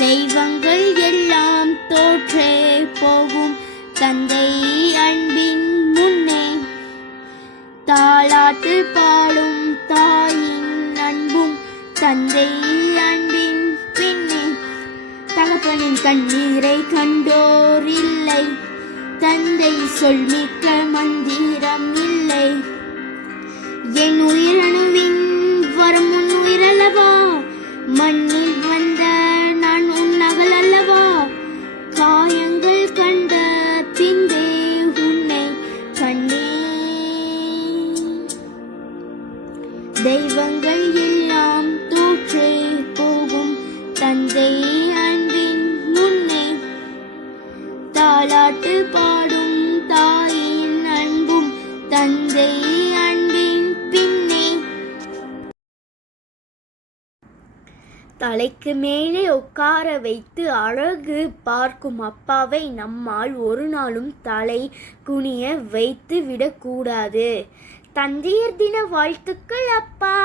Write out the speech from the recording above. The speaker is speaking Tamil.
தெய்வங்கள் எல்லாம் தோற்றே போகும் தந்தை அன்பின் முன்னே. தாலாட்டு பாடும் தாயின் அன்பும் தந்தை அன்பின் பின்னே. தகப்பனின் கண்ணீரை கண்டோர் இல்லை, தந்தை சொல்மிக்க மந்திரம் இல்லை. என் உயிரணுவின் வரும் உன் உயிரல்லவா, மண்ணில் வந்த நான் உன் நகல் அல்லவா. காயங்கள் கண்ட பின்பே உன்னை கண்டேன். தெய்வங்கள் எல்லாம் தோற்றே போகும் தந்தை அன்பின் முன்னே. தாலாட்டு பாடும் தாயின் அன்பும் தந்தை அன்பின் பின்னே. தலைக்கு மேலே உட்கார வைத்து அழகு பார்க்கும் அப்பாவை நம்மால் ஒரு நாளும் தலை குனிய வைத்து விடக்கூடாது. தந்தையர் தின வாழ்த்துக்கள் அப்பா.